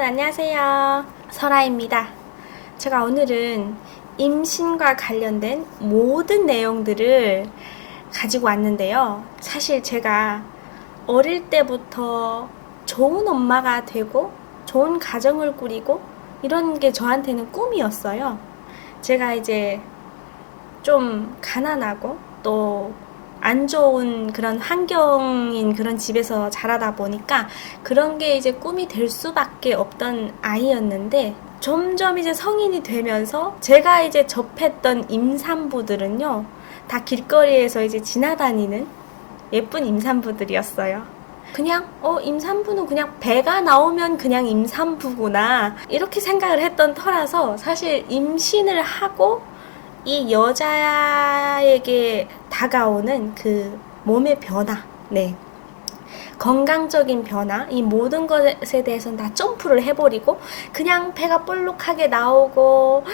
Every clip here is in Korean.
여러분 안녕하세요. 설아입니다. 제가 오늘은 임신과 관련된 모든 내용들을 가지고 왔는데요. 사실 제가 어릴 때부터 좋은 엄마가 되고 좋은 가정을 꾸리고 이런 게 저한테는 꿈이었어요. 제가 이제 좀 가난하고 또 안 좋은 그런 환경인 그런 집에서 자라다 보니까 그런 게 이제 꿈이 될 수밖에 없던 아이였는데, 점점 이제 성인이 되면서 제가 이제 접했던 임산부들은요, 다 길거리에서 이제 지나다니는 예쁜 임산부들이었어요. 그냥 임산부는 그냥 배가 나오면 그냥 임산부구나 이렇게 생각을 했던 터라서, 사실 임신을 하고 이 여자에게 다가오는 그 몸의 변화, 건강적인 변화, 이 모든 것에 대해서는 다 점프를 해버리고 그냥 배가 볼록하게 나오고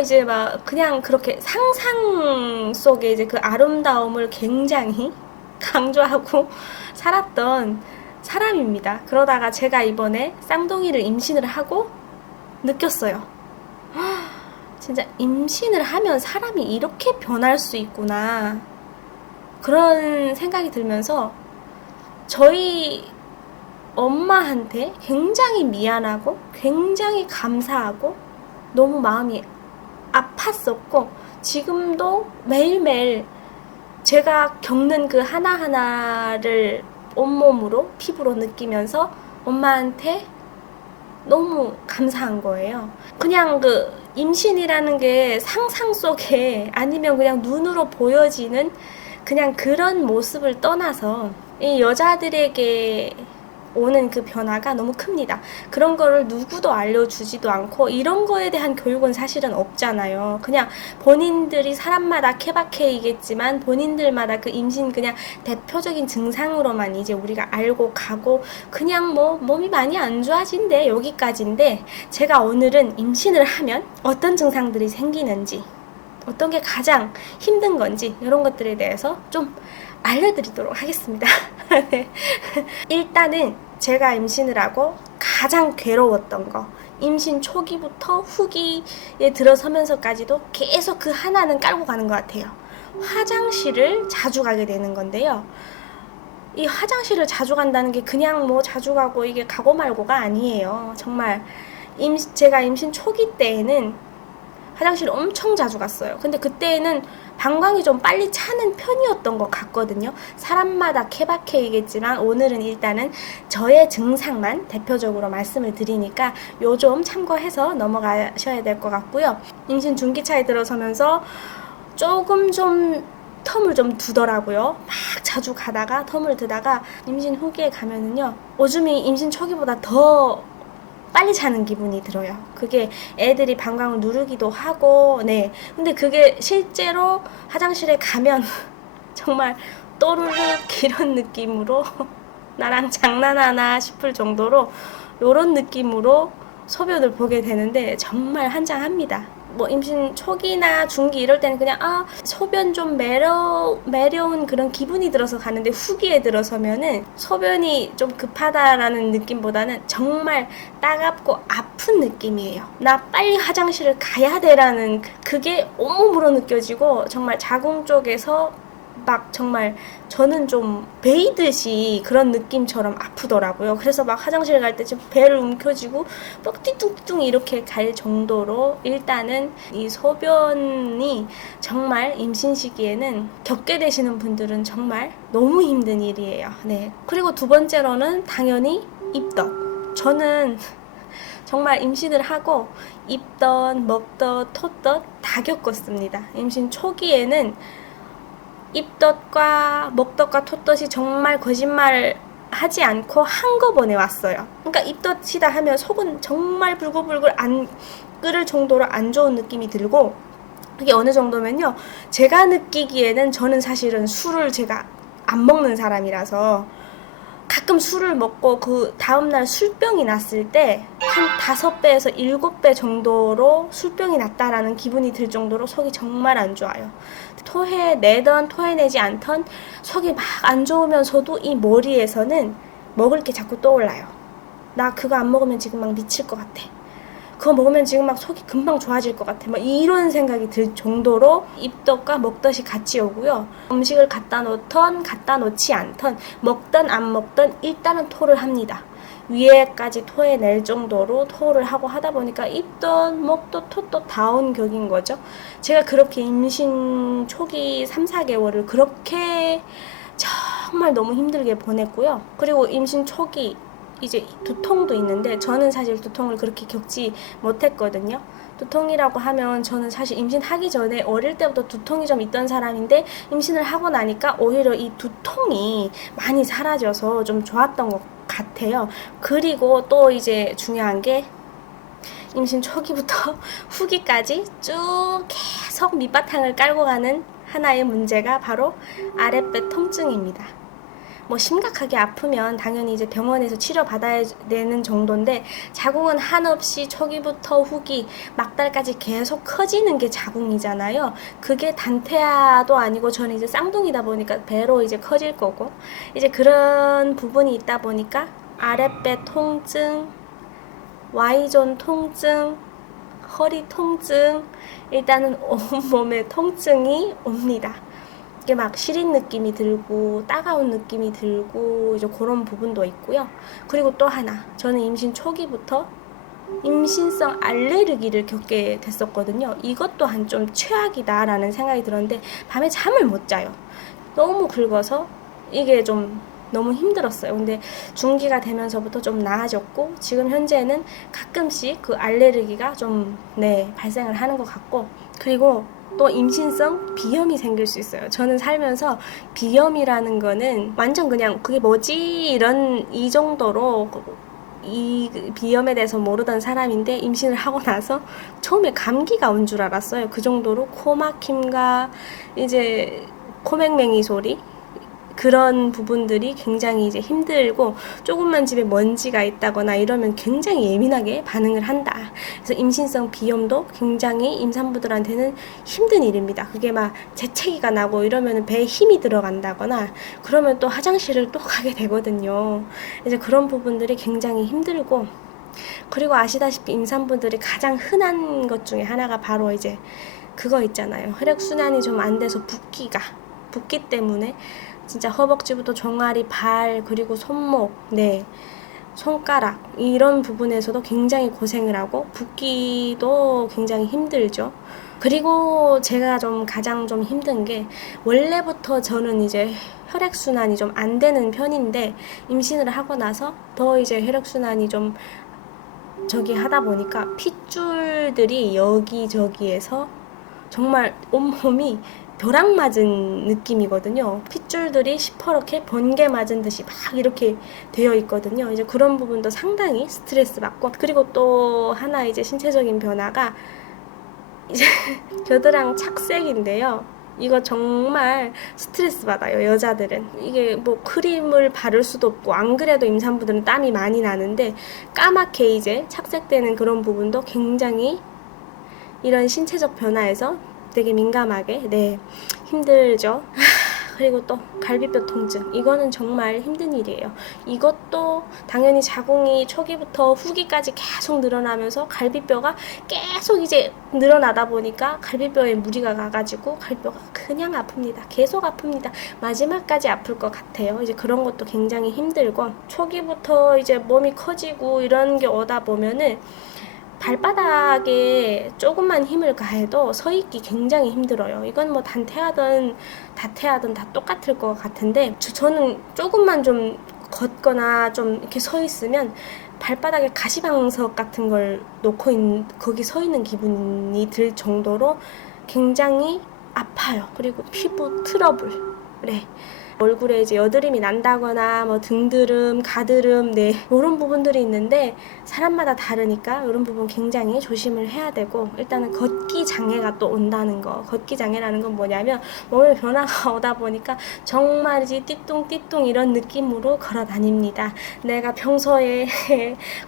이제 막 그냥 그렇게 상상 속에 이제 그 아름다움을 굉장히 강조하고 살았던 사람입니다. 그러다가 제가 이번에 쌍둥이를 임신을 하고 느꼈어요. 진짜 임신을 하면 사람이 이렇게 변할 수 있구나, 그런 생각이 들면서 저희 엄마한테 굉장히 미안하고 굉장히 감사하고 너무 마음이 아팠었고, 지금도 매일매일 제가 겪는 그 하나하나를 온몸으로 피부로 느끼면서 엄마한테 너무 감사한 거예요. 그냥 그 임신이라는 게 상상 속에 아니면 그냥 눈으로 보여지는 그냥 그런 모습을 떠나서 이 여자들에게 오는 그 변화가 너무 큽니다. 그런 거를 누구도 알려주지도 않고 이런 거에 대한 교육은 사실은 없잖아요. 그냥 본인들이 사람마다 케바케이겠지만 본인들마다 그 임신 그냥 대표적인 증상으로만 이제 우리가 알고 가고, 그냥 뭐 몸이 많이 안 좋아진대 여기까지인데, 제가 오늘은 임신을 하면 어떤 증상들이 생기는지, 어떤 게 가장 힘든 건지 이런 것들에 대해서 좀 알려드리도록 하겠습니다. 네. 일단은 제가 임신을 하고 가장 괴로웠던 거, 임신 초기부터 후기에 들어서면서까지도 계속 그 하나는 깔고 가는 것 같아요. 화장실을 자주 가게 되는 건데요. 이 화장실을 자주 간다는 게 그냥 뭐 자주 가고 이게 가고 말고가 아니에요. 정말 제가 임신 초기 때에는 화장실 엄청 자주 갔어요. 근데 그때는 방광이 좀 빨리 차는 편이었던 것 같거든요. 사람마다 케바케이겠지만 오늘은 일단은 저의 증상만 대표적으로 말씀을 드리니까 요 좀 참고해서 넘어가셔야 될 것 같고요. 임신 중기차에 들어서면서 조금 좀 텀을 좀 두더라고요. 막 자주 가다가 텀을 두다가 임신 후기에 가면은요, 오줌이 임신 초기보다 더 빨리 차는 기분이 들어요. 그게 애들이 방광을 누르기도 하고, 근데 그게 실제로 화장실에 가면 정말 또르륵 이런 느낌으로 나랑 장난하나 싶을 정도로 요런 느낌으로 소변을 보게 되는데 정말 환장합니다. 뭐 임신 초기나 중기 이럴 때는 그냥 소변 좀 매려운 그런 기분이 들어서 가는데, 후기에 들어서면은 소변이 좀 급하다라는 느낌보다는 정말 따갑고 아픈 느낌이에요. 나 빨리 화장실을 가야 돼라는 그게 온몸으로 느껴지고, 정말 자궁 쪽에서 막 정말 저는 좀 베이듯이 그런 느낌처럼 아프더라고요. 그래서 막 화장실 갈 때 좀 배를 움켜쥐고 막 띠뚱띠뚱 이렇게 갈 정도로, 일단은 이 소변이 정말 임신 시기에는 겪게 되시는 분들은 정말 너무 힘든 일이에요. 그리고 두 번째로는 당연히 입덧. 저는 정말 임신을 하고 입덧, 먹덧, 토덧 다 겪었습니다. 임신 초기에는 입덧과 먹덧과 토덧이 정말 거짓말 하지 않고 한꺼번에 왔어요. 그러니까 입덧이다 하면 속은 정말 불글불글 안 끓을 정도로 안 좋은 느낌이 들고, 그게 어느 정도면요, 제가 느끼기에는 저는 사실은 술을 제가 안 먹는 사람이라서 가끔 술을 먹고 그 다음날 술병이 났을 때 한 5배에서 7배 정도로 술병이 났다라는 기분이 들 정도로 속이 정말 안 좋아요. 토해내던 토해내지 않던 속이 막 안 좋으면서도 이 머리에서는 먹을 게 자꾸 떠올라요. 나 그거 안 먹으면 지금 막 미칠 것 같아. 그거 먹으면 지금 막 속이 금방 좋아질 것 같아. 막 이런 생각이 들 정도로 입덧과 먹덧이 같이 오고요. 음식을 갖다 놓던 갖다 놓지 않던 먹던 안 먹던 일단은 토를 합니다. 위에까지 토해낼 정도로 토를 하고 하다 보니까 입덧, 먹덧, 토덧 다 온 격인 거죠. 제가 그렇게 임신 초기 3, 4개월을 그렇게 정말 너무 힘들게 보냈고요. 그리고 임신 초기 이제 두통도 있는데 저는 사실 두통을 그렇게 겪지 못했거든요. 두통이라고 하면 저는 사실 임신하기 전에 어릴 때부터 두통이 좀 있던 사람인데 임신을 하고 나니까 오히려 이 두통이 많이 사라져서 좀 좋았던 것 같아요. 그리고 또 이제 중요한 게 임신 초기부터 후기까지 쭉 계속 밑바탕을 깔고 가는 하나의 문제가 바로 아랫배 통증입니다. 뭐 심각하게 아프면 당연히 이제 병원에서 치료받아야 되는 정도인데 자궁은 한없이 초기부터 후기 막달까지 계속 커지는 게 자궁이잖아요. 그게 단태아도 아니고 저는 이제 쌍둥이다 보니까 배로 이제 커질 거고 이제 그런 부분이 있다 보니까 아랫배 통증, Y존 통증, 허리 통증, 일단은 온몸에 통증이 옵니다. 이게 막 시린 느낌이 들고 따가운 느낌이 들고 이제 그런 부분도 있고요. 그리고 또 하나, 저는 임신 초기부터 임신성 알레르기를 겪게 됐었거든요. 이것 또한 좀 최악이다라는 생각이 들었는데 밤에 잠을 못 자요. 너무 긁어서 이게 좀 너무 힘들었어요. 근데 중기가 되면서부터 좀 나아졌고 지금 현재는 가끔씩 그 알레르기가 좀 발생을 하는 것 같고 그리고 또 임신성 비염이 생길 수 있어요. 저는 살면서 비염이라는 거는 완전 그냥 그게 뭐지 이 정도로 이 비염에 대해서 모르던 사람인데 임신을 하고 나서 처음에 감기가 온 줄 알았어요. 그 정도로 코막힘과 이제 코맹맹이 소리 그런 부분들이 굉장히 이제 힘들고 조금만 집에 먼지가 있다거나 이러면 굉장히 예민하게 반응을 한다. 그래서 임신성 비염도 굉장히 임산부들한테는 힘든 일입니다. 그게 막 재채기가 나고 이러면 배에 힘이 들어간다거나 그러면 또 화장실을 또 가게 되거든요. 이제 그런 부분들이 굉장히 힘들고 그리고 아시다시피 임산부들이 가장 흔한 것 중에 하나가 바로 이제 그거 있잖아요. 혈액순환이 좀 안 돼서 붓기 때문에 진짜 허벅지부터 종아리, 발, 그리고 손목, 손가락 이런 부분에서도 굉장히 고생을 하고 붓기도 굉장히 힘들죠. 그리고 제가 가장 힘든 게 원래부터 저는 이제 혈액순환이 좀 안 되는 편인데 임신을 하고 나서 더 이제 혈액순환이 좀 하다 보니까 핏줄들이 여기저기에서 정말 온몸이 벼락 맞은 느낌이거든요. 핏줄들이 시퍼렇게 번개 맞은 듯이 막 이렇게 되어 있거든요. 이제 그런 부분도 상당히 스트레스 받고 그리고 또 하나 이제 신체적인 변화가 이제 겨드랑 착색인데요. 이거 정말 스트레스 받아요. 여자들은 이게 뭐 크림을 바를 수도 없고 안 그래도 임산부들은 땀이 많이 나는데 까맣게 이제 착색되는 그런 부분도 굉장히 이런 신체적 변화에서 되게 민감하게 힘들죠. 그리고 또 갈비뼈 통증 이거는 정말 힘든 일이에요. 이것도 당연히 자궁이 초기부터 후기까지 계속 늘어나면서 갈비뼈가 계속 이제 늘어나다 보니까 갈비뼈에 무리가 가가지고 갈비뼈가 그냥 아픕니다. 계속 아픕니다. 마지막까지 아플 것 같아요. 이제 그런 것도 굉장히 힘들고 초기부터 이제 몸이 커지고 이런 게 오다 보면은 발바닥에 조금만 힘을 가해도 서 있기 굉장히 힘들어요. 이건 뭐 단태하든 다태하든 다 똑같을 것 같은데 저는 조금만 좀 걷거나 좀 이렇게 서 있으면 발바닥에 가시방석 같은 걸 놓고 거기 서 있는 기분이 들 정도로 굉장히 아파요. 그리고 피부 트러블 얼굴에 이제 여드름이 난다거나 뭐 등드름, 가드름 이런 부분들이 있는데 사람마다 다르니까 이런 부분 굉장히 조심을 해야 되고 일단은 걷기 장애가 또 온다는 거. 걷기 장애라는 건 뭐냐면 몸에 변화가 오다 보니까 정말이지 띠뚱띠뚱 이런 느낌으로 걸어 다닙니다. 내가 평소에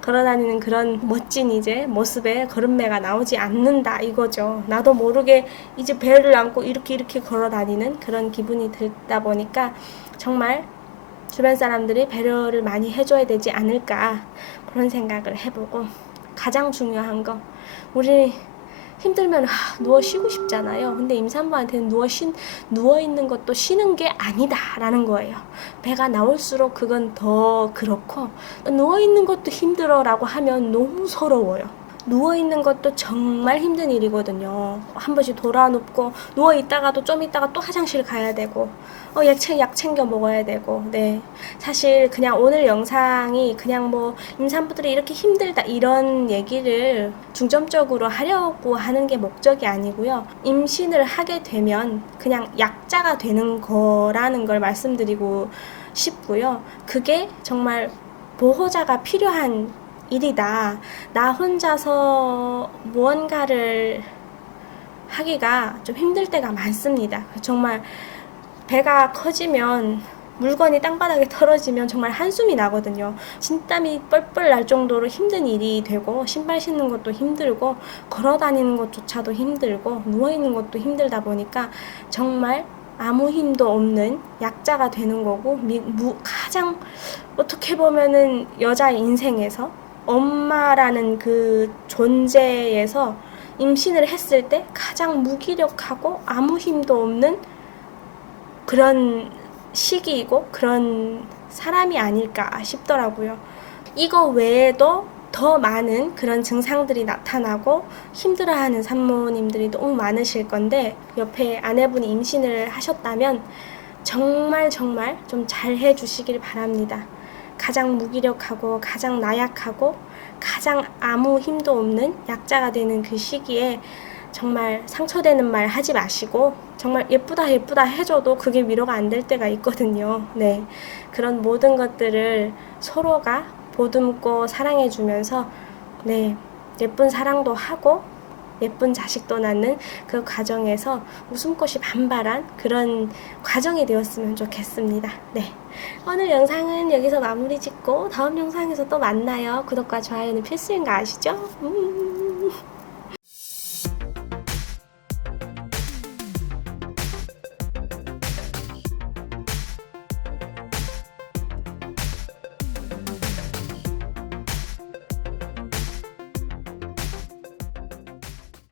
걸어 다니는 그런 멋진 이제 모습에 걸음매가 나오지 않는다 이거죠. 나도 모르게 이제 배를 안고 이렇게 걸어 다니는 그런 기분이 들다 보니까 정말 주변 사람들이 배려를 많이 해줘야 되지 않을까 그런 생각을 해보고 가장 중요한 거 우리 힘들면 누워 쉬고 싶잖아요. 근데 임산부한테는 누워 있는 것도 쉬는 게 아니다라는 거예요. 배가 나올수록 그건 더 그렇고 누워 있는 것도 힘들어라고 하면 너무 서러워요. 누워있는 것도 정말 힘든 일이거든요. 한 번씩 돌아눕고 누워있다가도 좀 있다가 또 화장실 가야 되고 약 챙겨 먹어야 되고 네. 사실 그냥 오늘 영상이 그냥 뭐 임산부들이 이렇게 힘들다 이런 얘기를 중점적으로 하려고 하는 게 목적이 아니고요. 임신을 하게 되면 그냥 약자가 되는 거라는 걸 말씀드리고 싶고요. 그게 정말 보호자가 필요한 일이다. 나 혼자서 무언가를 하기가 좀 힘들 때가 많습니다. 정말 배가 커지면 물건이 땅바닥에 떨어지면 정말 한숨이 나거든요. 진땀이 뻘뻘 날 정도로 힘든 일이 되고 신발 신는 것도 힘들고 걸어다니는 것조차도 힘들고 누워있는 것도 힘들다 보니까 정말 아무 힘도 없는 약자가 되는 거고 가장 어떻게 보면은 여자의 인생에서 엄마라는 그 존재에서 임신을 했을 때 가장 무기력하고 아무 힘도 없는 그런 시기이고 그런 사람이 아닐까 싶더라고요. 이거 외에도 더 많은 그런 증상들이 나타나고 힘들어하는 산모님들이 너무 많으실 건데 옆에 아내분이 임신을 하셨다면 정말 좀 잘 해주시길 바랍니다. 가장 무기력하고 가장 나약하고 가장 아무 힘도 없는 약자가 되는 그 시기에 정말 상처되는 말 하지 마시고 정말 예쁘다 해줘도 그게 위로가 안 될 때가 있거든요. 네, 그런 모든 것들을 서로가 보듬고 사랑해주면서 네, 예쁜 사랑도 하고 예쁜 자식도 낳는 그 과정에서 웃음꽃이 반발한 그런 과정이 되었으면 좋겠습니다. 네, 오늘 영상은 여기서 마무리 짓고 다음 영상에서 또 만나요. 구독과 좋아요는 필수인 거 아시죠?